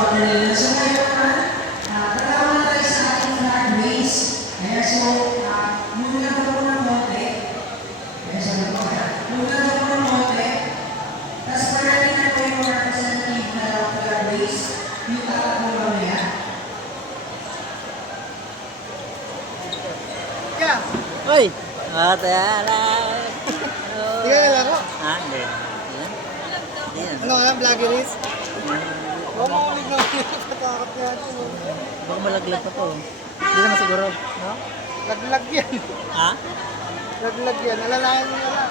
watermelon. So ngayon naman, tatawa na tayo sa ating hard base. Kaya so, muna na po ng mote. Kaya so, muna na po ng mote. Tapos parating na po yung mga representative na hard base. Yung tatakbo mamaya. Yeah. Uy! Matala! Hindi ka nalaro? Hindi. Yan? Hindi yan. Ano ka lang, vloggeries? Oo, makulig na. Katakot yan. Baka malaglag pa to. Hindi naman siguro. No? Laglag yan. Ha? Laglag yan. Alalayan mo na lang.